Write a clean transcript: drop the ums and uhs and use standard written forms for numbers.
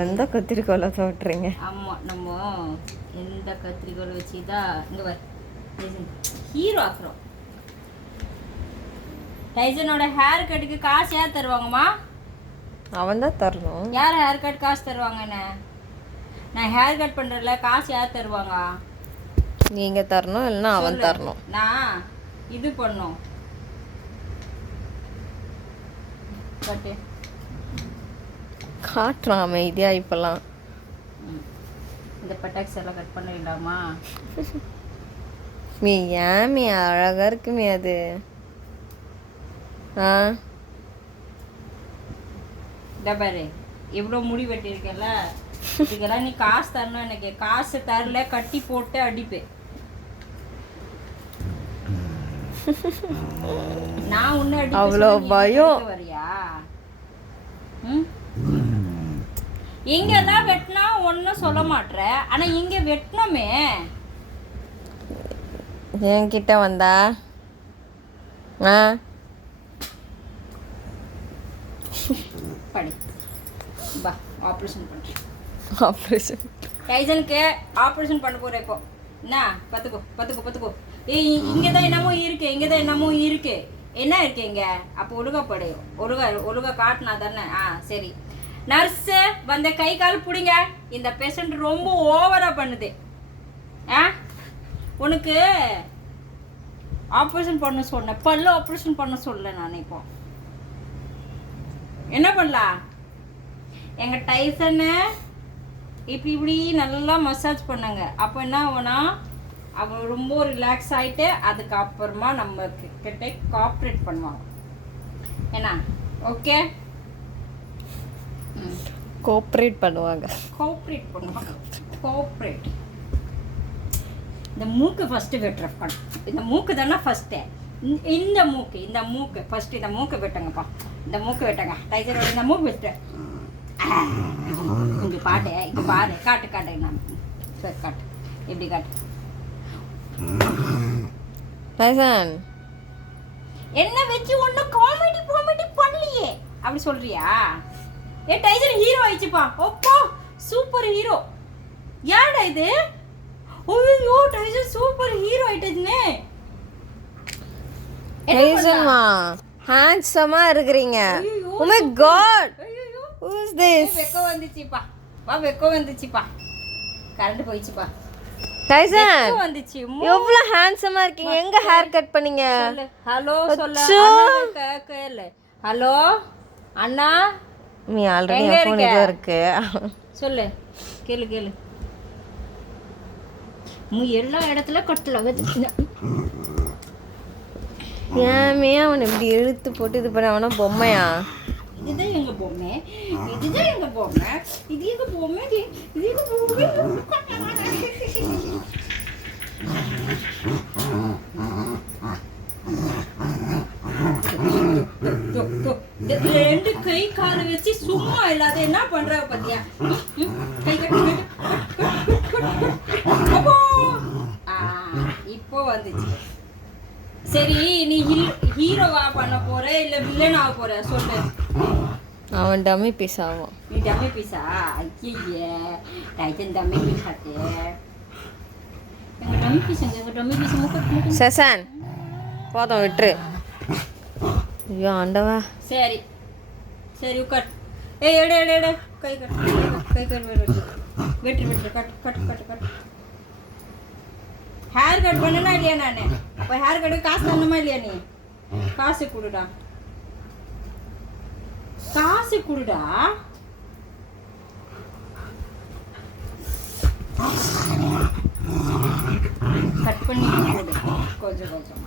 எந்த கத்திரிக்கோலை தோட்டுறீங்க? ஆமாம், நம்ம எந்த கத்திரிக்கோலை வச்சு தான் இங்கே ஹீரோ ஆக்குறோம். டைசனோட ஹேர் கட்டுக்கு காசு யார் தருவாங்கம்மா? அவன் தான் தரணும். யார் ஹேர் கட் காசு தருவாங்கன்னு? நான் ஹேர் கட் பண்ணுறல காசு யார் தருவாங்க? நீங்கள் தரணும், இல்லைன்னா அவன் தரணும். நான் இது பண்ணோம் கட்டு காட்டுறான் அமைதியா. இப்பெல்லாம் இந்த பட்டாக்ஸ் எல்லாம் கட் பண்ணிடலாமா? மீ ஏன் மீ அழகா இருக்குமே அது. பாரு எவ்வளோ முடி வெட்டியிருக்கல. இதுக்கெல்லாம் நீ காசு தரணும். எனக்கு காசு தரல, கட்டி போட்டு அடிப்பேன். நான் உன்ன அடி அவ்வளோ பயம் வரியா? இங்கெல்லாம் வெட்டினா ஒன்றும் சொல்ல மாட்ற, ஆனா இங்க வெட்டணுமே. என்கிட்ட வந்தா படி பா. ஆப்ரேஷன் பண்ணுறேன். ஆப்ரேஷன் டைசனுக்கு ஆப்ரேஷன் பண்ண போகிறேன் இப்போ. என்ன பார்த்துக்கோ பார்த்துக்கோ பார்த்துக்கோ. ஏய் இங்கே தான் என்னமோ இருக்கு, இங்கே தான் என்னமோ இருக்கு. என்ன இருக்கு இங்கே? அப்போ ஒழுகாப்படு. ஒழுகா காட்டினா தானே? சரி. நர்ஸு வந்த கை கால் பிடிங்க. இந்த பேஷண்ட் ரொம்ப ஓவராக பண்ணுது. உனக்கு ஆப்ரேஷன் பண்ண சொன்னேன், பல்லு ஆப்ரேஷன் பண்ண சொல்ல. நான் இப்போ என்ன பண்ணலாம்? எங்கள் டைசனை இப்படி நல்லா மசாஜ் பண்ணாங்க. அப்போ என்ன ஆகும்னா அவன் ரொம்ப ரிலாக்ஸ் ஆகிட்டு அதுக்கப்புறமா நம்ம கிட்ட கோஆப்ரேட் பண்ணுவாங்க. என்ன? ஓகே, கோஆப்ரேட் பண்ணுவாங்க. கோஆப்ரேட். இந்த மூக்கு ஃபஸ்ட்டு வெட்டுறேன். இந்த மூக்கு தானே ஃபஸ்ட்டு. இந்த மூக்கு ஃபஸ்ட்டு. இந்த மூக்கு வெட்டுங்கப்பா. இந்த மூக்கு வெட்டுங்க. டைசரோட இந்த மூக்கு வெட்டுறேன். இங்கே பாட்டு, இங்கே பாரு. காட்டு நான் சரி காட்டு. எப்படி காட்டு? டைசன் என்ன வச்சு ஒன்றும் காமெடி பண்ணலையே அப்படி சொல்றியா? டைசன் ஹீரோ ஆயிடுச்சுப்பா. ஓப்போ சூப்பர் ஹீரோ. யாருடா இது? ஓய்யோ டைசன் சூப்பர் ஹீரோ ஆயிட்டதுனே. டைசன்மா ஹேண்ட்ஸமா இருக்கறீங்க. Oh my god, who is this? வெக்க வந்துச்சுப்பா. கரண்ட் போயிடுச்சுப்பா. டைசன் வந்துச்சு. எவ்வளவு ஹேண்ட்ஸமா இருக்கீங்க. எங்க ஹேர் கட் பண்ணீங்க? ஹலோ சொல்ல. ஹலோ அண்ணா, நீ ஆல்ரெடி ஃபோன் இதோ இருக்கு. சொல்லு. கேளு. எல்லா இடத்துல கட்டல. ஏமே அவன் இப்படி இழுத்து போட்டு இது பண்ண? அவனா பொம்மையா? இதுதான் எங்க பொம்மை. இது எங்க பொம்மை. ரெண்டு கை கால வச்சு சும்மா இல்லாத என்ன பண்ற பாத்தியா? கை கட்டு. இப்போ வந்துச்சு. சரி, நீ ஹீரோவா பண்ண போற இல்ல வில்லன் ஆக போற சொல்லு. அவன் டம்மி பீஸ் ஆகும். நீ டம்மி பீஸா? ஐயே டைசன் டம்மி பீஸ் ஆச்சு. எங்க டம்மி பீஸ் மூக்கு. சசன் போதும் விட்டுரு. ஐயோ ஆண்டவா. சரி உட்கார். எடு கை கட்டு. வெட்டு கட்டு. ஹேர் கட் பண்ணனா இல்லையா? நான் இப்போ ஹேர் கட்டு காசு தரணுமா இல்லையா? நீ காசு கொடுடா. கட் பண்ணி கொடு கொஞ்சம்.